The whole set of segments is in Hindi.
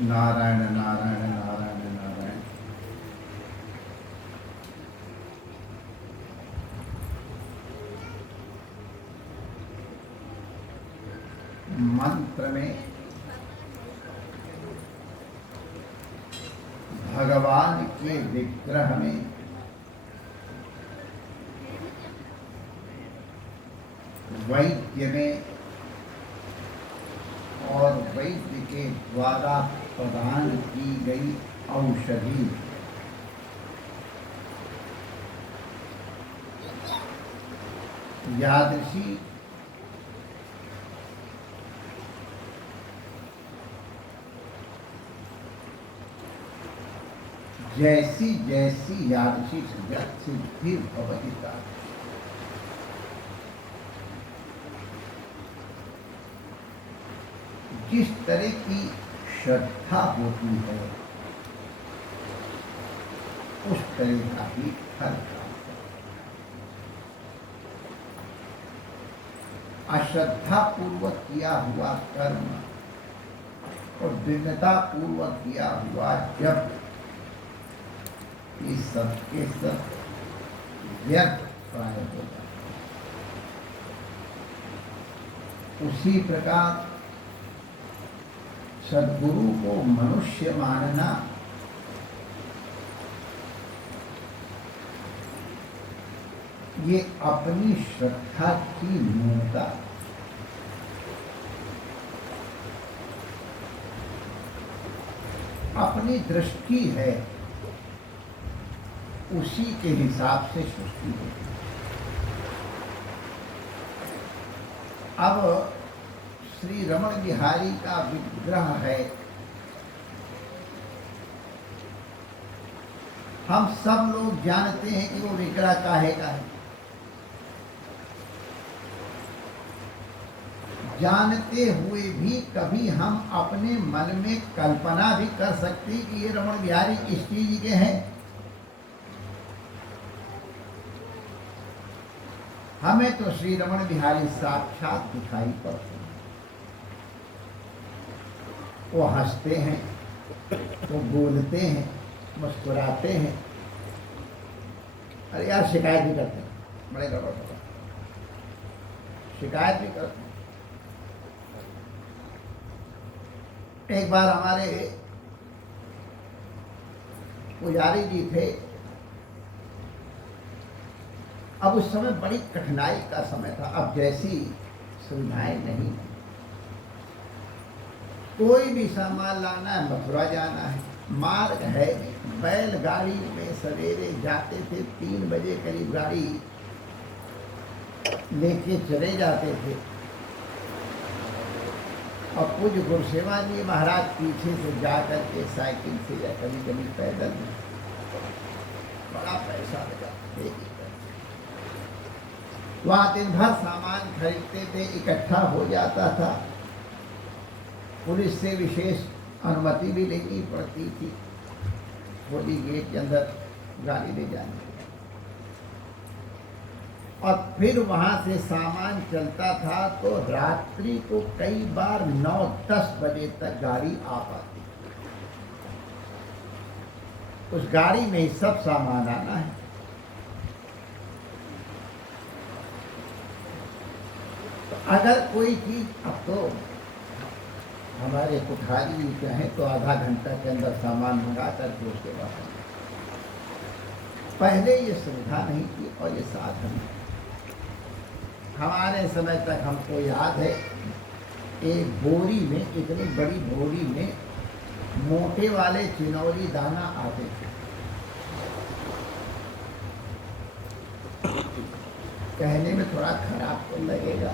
नारायण नारायण नारायण नारायण। मंत्र में भगवान के विग्रह में वैद्य में और वैद्य के द्वारा प्रदान की गई औषधि यादृशी जैसी जैसी यादृशी सिद्धि भवति जिस तरह की श्रद्धा होती है उस तरह का ही फल प्राप्त होता है। अश्रद्धा पूर्वक किया हुआ कर्म और दृढ़ता पूर्वक किया हुआ जप, ये सब के सब व्यर्थ प्राय होता है। उसी प्रकार सद्गुरु को मनुष्य मानना ये अपनी श्रद्धा की न्यूनता, अपनी दृष्टि है, उसी के हिसाब से सृष्टि होती है। अब श्री रमण बिहारी का विग्रह है, हम सब लोग जानते हैं कि वो विग्रह काहे का है। जानते हुए भी कभी हम अपने मन में कल्पना भी कर सकते हैं कि ये रमण बिहारी किस चीज के हैं। हमें तो श्री रमण बिहारी साक्षात दिखाई पड़ते हैं। वो हंसते हैं, वो बोलते हैं, मुस्कुराते हैं। अरे यार शिकायत भी करते हैं, बड़े गड़बड़ शिकायत भी करते हैं। एक बार हमारे पुजारी जी थे, अब उस समय बड़ी कठिनाई का समय था। अब जैसी सुविधाएं नहीं, कोई भी सामान लाना है, मथुरा जाना है, मार्ग है, बैलगाड़ी में सवेरे जाते थे, 3 बजे करीब गाड़ी लेके चले जाते थे। और पूज्य गुरुसेवा जी महाराज पीछे से जा करके साइकिल से या कभी कभी पैदल में बड़ा पैसा लगा, वहाँ दिन भर सामान खरीदते थे, इकट्ठा हो जाता था। पुलिस से विशेष अनुमति भी लेनी पड़ती थी होली गेट के अंदर गाड़ी ले जाने। और फिर वहाँ से सामान चलता था तो रात्रि को कई बार 9-10 बजे तक गाड़ी आ पाती। उस गाड़ी में ही सब सामान आना है। तो अगर कोई चीज, अब तो हमारे कुठारी कहें तो आधा घंटा के अंदर सामान मंगा करके उसके बाद, पहले ये सुविधा नहीं थी और ये साधन नहीं। हमारे समय तक हमको याद है, एक बोरी में, इतनी बड़ी बोरी में मोटे वाले चिनौरी दाना आते थे। कहने में थोड़ा खराब तो लगेगा,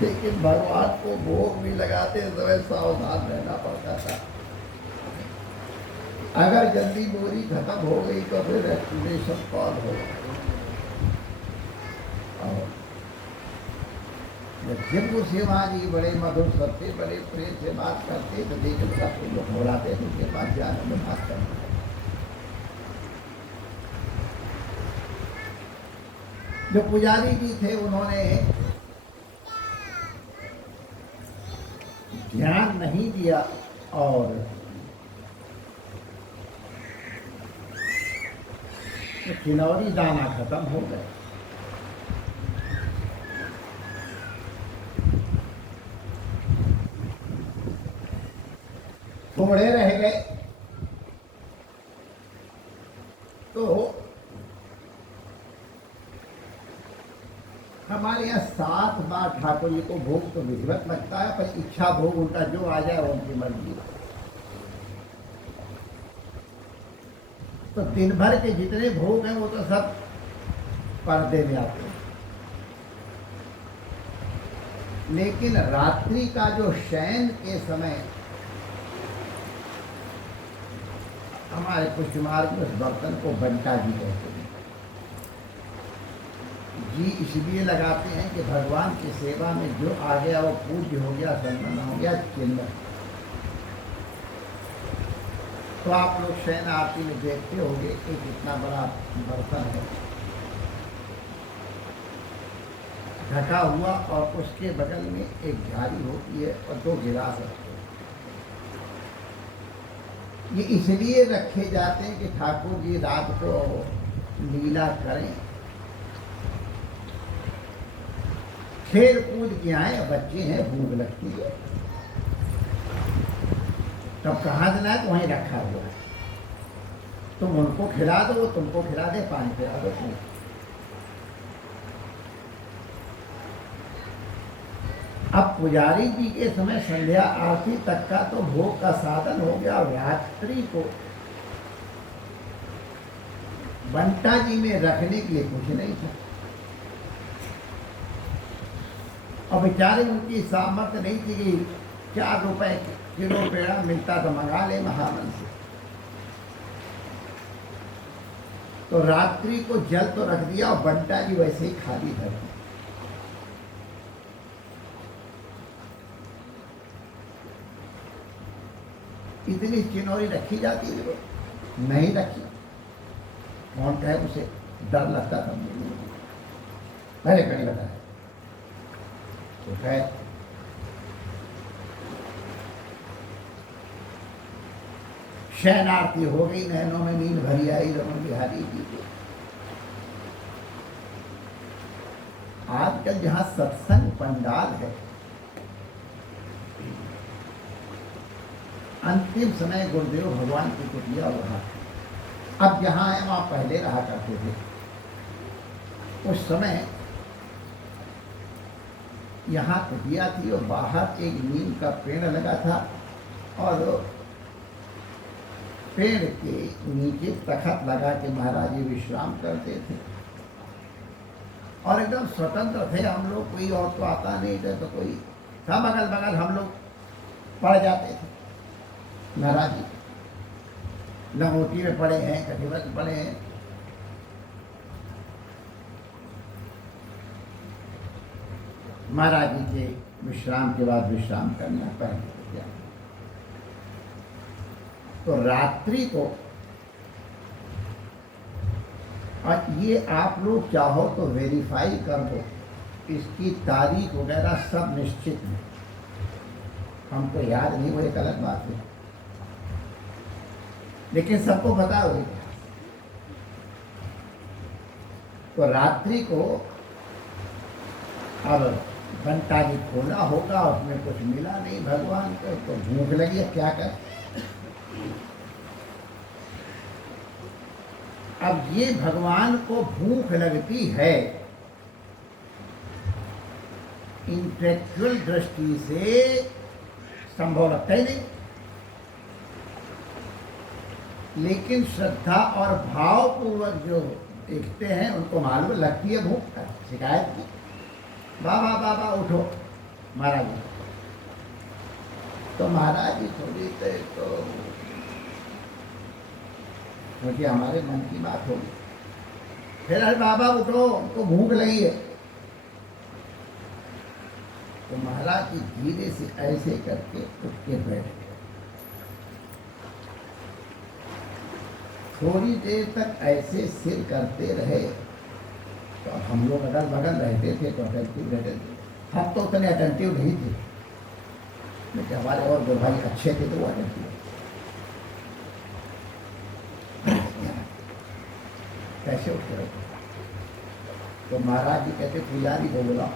लेकिन भगवान को भोग भी लगाते समय सावधान रहना पड़ता था। अगर जल्दी बोरी खत्म हो गई तो फिर एक्सप्लेनेशन कौन होगा। जब गुरुसेवा जी बड़े मधुर सबसे बड़े प्रेम से बात करते तो देखो सब लोग घोड़ाते थे, उनके पास जाने में बात करना। जो पुजारी जी थे उन्होंने ध्यान नहीं दिया और किनौरी दाना खत्म हो गए। थोड़े रह गए तो हमारे यहाँ 7 बार ठाकुर जी को भोग तो विधिवत लगता है, पर इच्छा भोग उनका जो आ जाए वो उनकी मर्जी। तो दिन भर के जितने भोग हैं वो तो सब पर्दे में आते हैं, लेकिन रात्रि का जो शयन के समय हमारे पुष्ट मार्ग में उस बर्तन को बंटा जी कहते हैं। जी इसलिए लगाते हैं कि भगवान की सेवा में जो आ गया वो पूज्य हो गया, सन्मान हो गया, चिन्ह। तो आप लोग शयन आरती में देखते होंगे कि कितना बड़ा बर्तन है ढका हुआ, और उसके बगल में एक झाड़ी होती है और 2 गिलास रखते हैं। ये इसलिए रखे जाते हैं कि ठाकुर जी रात को लीला करें, खेल कूद के आए, बच्चे हैं, भूख लगती है, तब कहाँ देना है, तो वहीं रखा हुआ है, तुम उनको खिला दो, वो तुमको खिला दे, पानी पिला दो तुम। अब पुजारी जी के समय संध्या आरती तक का तो भोग का साधन हो गया। रात्रि को बंटा जी में रखने के लिए कुछ नहीं था, और बेचारे उनकी सामर्थ्य नहीं थी कि 4 रुपए किलो पेड़ा मिलता तो मंगा ले महामन से। तो रात्रि को जल तो रख दिया और बंटा जी वैसे ही खाली था। इतनी चिनौरी रखी जाती है, नहीं रखी, कौन कहे, उसे डर लगता था, अरे कहीं लगा है तो है। शयन आरती हो गई, नैनों में नींद भरी आई रमन बिहारी जी को। आजकल जहां सत्संग पंडाल है, अंतिम समय गुरुदेव भगवान की कुटिया रहा, अब जहां है वहां पहले रहा करते थे। उस समय यहाँ कुटिया थी और बाहर एक नीम का पेड़ लगा था, और पेड़ के नीचे तखत लगा के महाराज जी विश्राम करते थे, और एकदम स्वतंत्र थे हम लोग, कोई और तो आता नहीं था, तो कोई सब अगल बगल हम लोग पड़ जाते थे। महाराज जी लंगोटी में पड़े हैं, कटिबत में पड़े हैं, महाराज जी के विश्राम के बाद विश्राम करना पहले। तो रात्रि को, और ये आप लोग चाहो तो वेरीफाई कर दो, इसकी तारीख वगैरह सब निश्चित है, हमको याद नहीं, वो एक अलग बात है, लेकिन सबको पता होगी। तो रात्रि को अब बंटा जी खोला होगा, उसमें कुछ मिला नहीं भगवान को, तो भूख लगी, अब क्या कर। अब ये भगवान को भूख लगती है, इंटेलेक्चुअल दृष्टि से संभव लगता ही नहीं, लेकिन श्रद्धा और भाव पूर्वक जो देखते हैं उनको मालूम लगती है भूख। शिकायत की, बाबा बाबा उठो महाराज जी, तो महाराज जी थोड़ी देर तो क्योंकि हमारे मन की बात होगी, फिर अरे बाबा उठो, उनको भूख लगी है। तो महाराज जी धीरे से ऐसे करके उठ के बैठ गए, थोड़ी देर तक ऐसे सिर करते रहे। तो हम लोग अगल बगल रहते थे तो अटेंटिव रहते थे, हम तो उतने अटेंटिव नहीं थे, लेकिन हमारे और दो भाई अच्छे थे तो वो अटेंटिव। कैसे उठते रहते, तो महाराज जी कहते पुजारी को बुलाओ।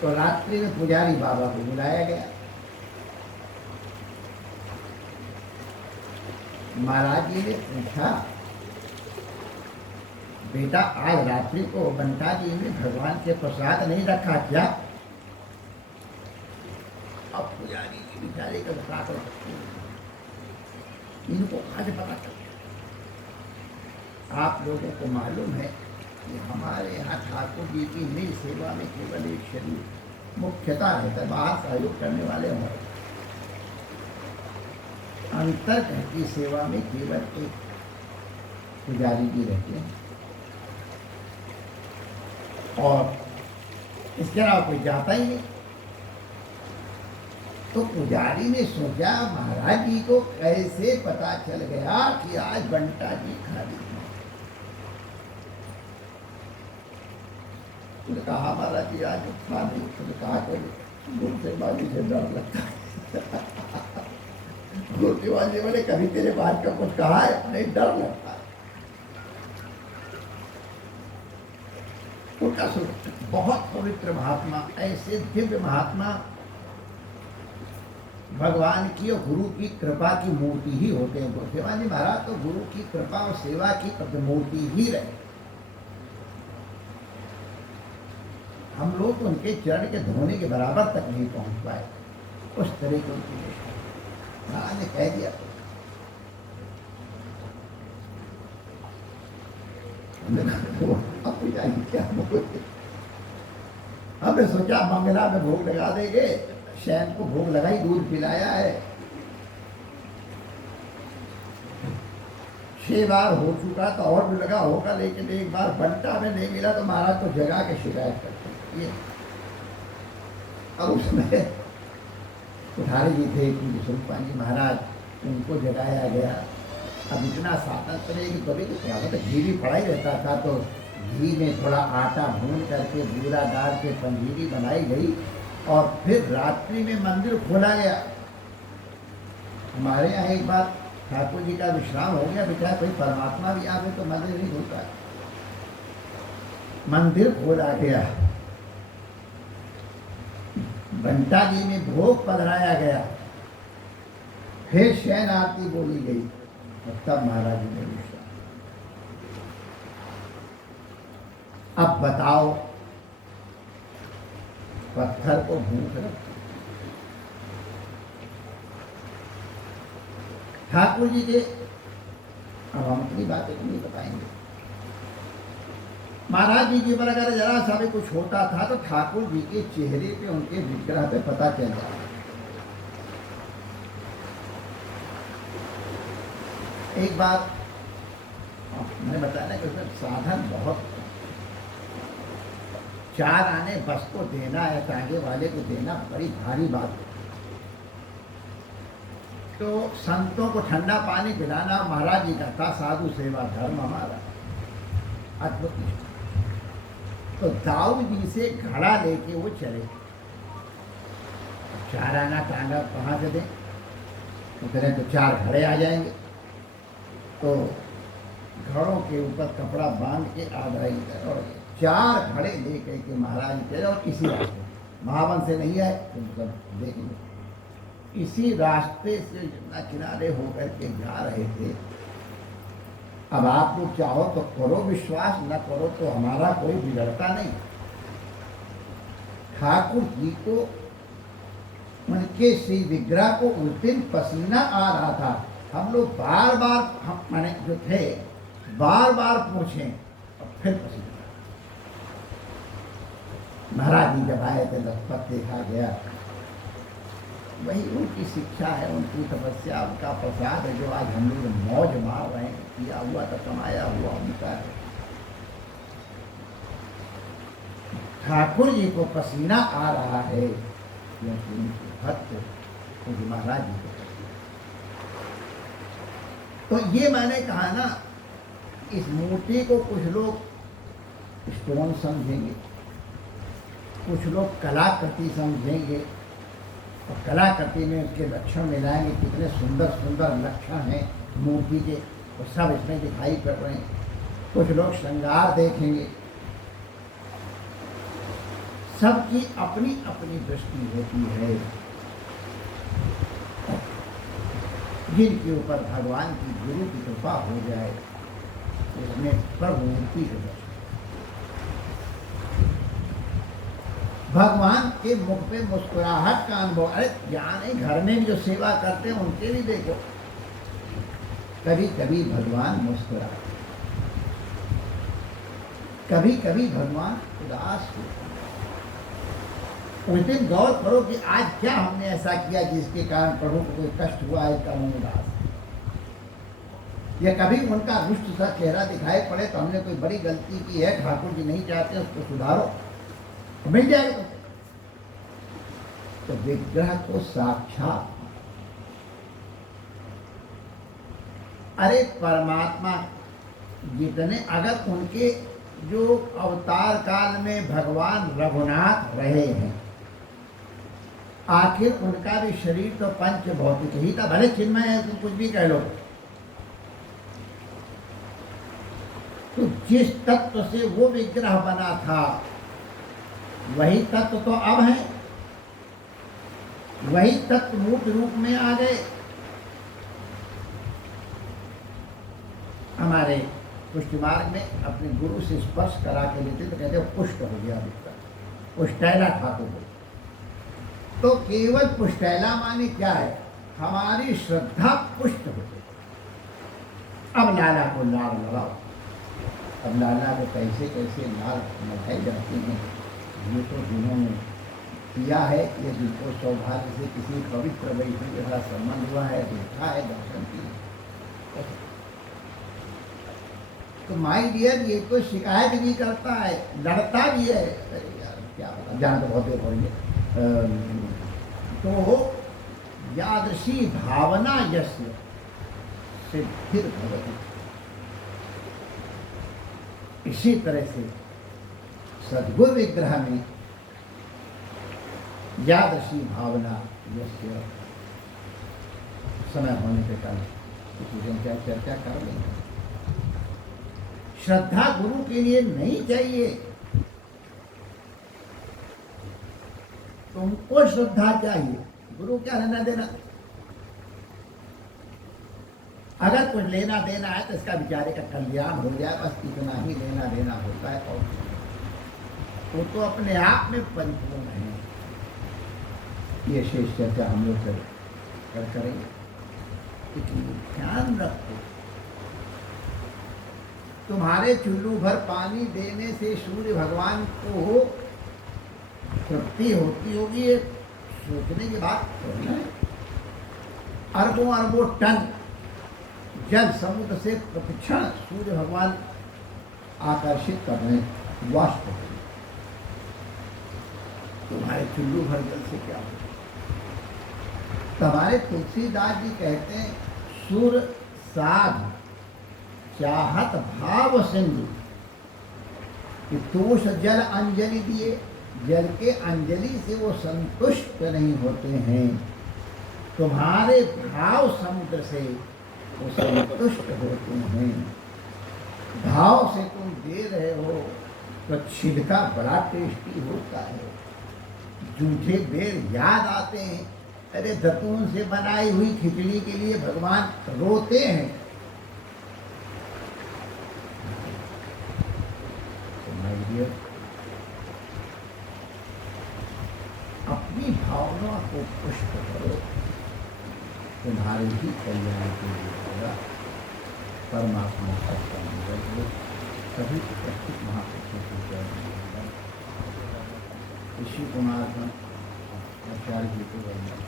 तो रात्रि में पुजारी बाबा को बुलाया गया। महाराज जी ने पूछा, बेटा आज रात्रि को बंटा जी ने भगवान के प्रसाद नहीं रखा क्या? अब पुजारी जी बेचारे का साथ इनको आज पता चल गया। आप लोगों को मालूम है कि हमारे यहाँ ठाकुर जी की नई सेवा में केवल एक शरीर मुख्यता रहता है, बाहर सहयोग करने वाले हमारे। अंतर की सेवा में केवल एक पुजारी जी रहते हैं और इसके अलावा कोई जाता ही नहीं। तो पुजारी ने सोचा महाराज जी को कैसे पता चल गया कि आज बंटा जी खाली हैं। उसने कहा महाराज जी आज खा नहीं। उसने कहा कि गुरुसेवाजी से डर लगता है। गुरुसेवाजी बोले कभी तेरे बात का कुछ कहा है? नहीं, डर लगता है। उनका बहुत पवित्र महात्मा, ऐसे दिव्य महात्मा भगवान की और गुरु की कृपा की मूर्ति ही होते हैं। गुरुसेवाजी महाराज तो गुरु की कृपा और सेवा की मूर्ति ही रहे। हम लोग तो उनके चरण के धोने के बराबर तक नहीं पहुंच पाए। उस तरह की उनकी महाराज ने कह दिया। क्या हमने सोचा मंगला में भोग लगा देंगे। शैन को भोग लगाई, दूध पिलाया है। 6 बार हो चुका तो और भी लगा होगा, लेकिन एक बार बंटा में नहीं मिला तो महाराज को जगा के शिकायत करते ये। अब उसमें कुठारी जी थे कि स्वरूपान जी महाराज, उनको जगाया गया। अब इतना सातत रहे कि कभी तो क्या होता, घी भी पड़ा ही रहता था, तो घी में थोड़ा आटा भून करके बूरा डाल के पंजीरी बनाई गई और फिर रात्रि में मंदिर खोला गया। हमारे यहाँ एक बार ठाकुर जी का विश्राम हो गया, बेचारा कोई परमात्मा भी आवे तो मंदिर नहीं खुलता। मंदिर खोला गया, बंटा जी में भोग पधराया गया, फिर शयन आरती बोली गई और तब महाराज जी ने विश्राम। अब बताओ, पत्थर को भूख रखती। ठाकुर जी के, अब हम अपनी बातें नहीं बताएंगे। महाराज जी के पर अगर जरा सा भी कुछ होता था तो ठाकुर जी के चेहरे पे, उनके विग्रह पे पता चल जाता। एक बात मैंने बताया ना कि उसमें साधन बहुत, 4 आने बस को देना है, आगे वाले को देना बड़ी भारी बात है। तो संतों को ठंडा पानी पिलाना महाराज जी का था, साधु सेवा धर्म हमारा अद्भुत। तो दाऊ जी से घड़ा लेके वो चले। 4 आना टांगा कहाँ से दें? तो करें तो 4 घड़े आ जाएंगे। तो घड़ों के ऊपर कपड़ा बांध के आधा इधर और 4 घड़े लेकर के महाराज चले। और इसी रास्ते, महावन से नहीं आए तो मतलब देखेंगे, इसी रास्ते से किनारे होकर के जा रहे थे। अब आप लोग चाहो तो करो विश्वास, न करो तो हमारा कोई बिगड़ता नहीं। ठाकुर जी को, उनके श्री विग्रह को उस दिन पसीना आ रहा था। हम लोग बार बार, हम माने जो थे, बार बार पूछें और फिर पसीना। महाराज जी जब आए थे लखपत देखा गया। वही उनकी शिक्षा है, उनकी तपस्या, उनका प्रसाद है जो आज हम लोग मौज मार रहे हैं। किया हुआ तो कमाया हुआ उनका है। ठाकुर जी को पसीना आ रहा है क्योंकि उनके भक्त, क्योंकि महाराज जी को। तो ये मैंने कहा ना, इस मूर्ति को कुछ लोग स्टोन समझेंगे, कुछ लोग कलाकृति समझेंगे और कलाकृति में उसके लक्षण मिलाएंगे। कितने सुंदर सुंदर लक्षण हैं मूर्ति के, और सब इसमें दिखाई पड़ रहे हैं। कुछ लोग श्रृंगार देखेंगे। सबकी अपनी अपनी दृष्टि होती है। जिनके ऊपर भगवान की, गुरु की कृपा हो जाए, इसमें प्रभु मूर्ति के दर्शन, भगवान के मुख पे मुस्कुराहट का अनुभव। अरे जाने घर में भी जो सेवा करते हैं उनके भी देखो, कभी कभी भगवान मुस्कुराते, कभी कभी भगवान उदास होते। उस दिन गौर करो कि आज क्या हमने ऐसा किया जिसके कारण प्रभु को कोई कष्ट हुआ है, इसका मुंह उदास है। या कभी उनका रुष्ट सा चेहरा दिखाई पड़े तो हमने कोई बड़ी गलती की है, ठाकुर जी नहीं चाहते उसको सुधारो, तो मिल जाएगा। तो विग्रह को साक्षात, अरे परमात्मा जितने, अगर उनके जो अवतार काल में भगवान रघुनाथ रहे हैं, आखिर उनका भी शरीर तो पंच भौतिक ही था, भले चिन्मय है तो कुछ भी कह लो। तो जिस तत्व से वो विग्रह बना था वही तत्व तो अब है, वही तत्व मूर्त रूप में आ गए। हमारे पुष्टि मार्ग में अपने गुरु से स्पर्श करा के लेते तो कहते पुष्ट हो गया विग्रह, पुष्टैला ठाकुर हो। तो केवल पुष्टैला माने क्या है, हमारी श्रद्धा पुष्ट हो गई। अब लाला को लाल लगाओ, अब लाला को कैसे कैसे लाल लगाई जाती हैं, ये तो जिन्होंने किया है, ये जिनको सौभाग्य से किसी पवित्र वैष्णव के साथ संबंध हुआ है, देखा है, दर्शन किया। तो माई डियर ये तो शिकायत भी करता है, लड़ता भी है, अरे यार क्या पता, जान तो बहुत देर हो रही है। तो यादृशी भावना यस्य सिद्धिर भवति, इसी तरह से सद्गुरु विग्रह में यादृशी भावना यस्य, समय होने पे कल किसी दिन क्या चर्चा कर लेंगे। श्रद्धा गुरु के लिए नहीं चाहिए, तुमको श्रद्धा चाहिए, गुरु क्या लेना देना। अगर कुछ लेना देना है तो इसका बेचारे का कल्याण हो जाए, बस इतना ही लेना देना होता है। और वो तो अपने आप में परिपूर्ण है। ये शेष चर्चा हम लोग करेंगे, लेकिन ध्यान रखो, तुम्हारे चुल्लू भर पानी देने से सूर्य भगवान को तृप्ति होती होगी, ये सोचने की बात थोड़ी है। अरबों अरबों टन जल समुद्र से प्रतिक्षण सूर्य भगवान आकर्षित कर रहे हैं, वाष्प हो। तुम्हारे चुल्लू भर जल से क्या हो। हमारे तुलसीदास जी कहते हैं, सुर साध चाहत भाव सिंधु, कि तोष जल अंजलि दिए, जल के अंजलि से वो संतुष्ट नहीं होते हैं, तुम्हारे भाव समुद्र से वो संतुष्ट होते हैं। भाव से तुम दे रहे हो तो छिलका बड़ा टेस्टी होता है, जूठे बेर याद आते हैं। अरे जैतून से बनाई हुई खिचड़ी के लिए भगवान रोते हैं। अपनी भावना को पुष्ट करो, तुम्हारे ही कल्याण के लिए होगा। परमात्मा का निरंतर सभी उपस्थित महापुरुषों को जय मिलेगा। ऋषि कुमार आचार्य जी को वंदन।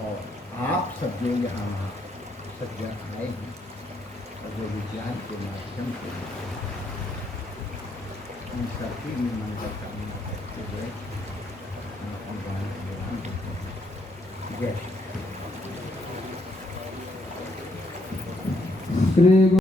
और आप सब जो यहाँ सज्जन आए हैं और जो विज्ञान के माध्यम से इन सबके लिए मंगल कामना करते हुए अपने ज्ञान को ज्ञान देते हैं। जय श्री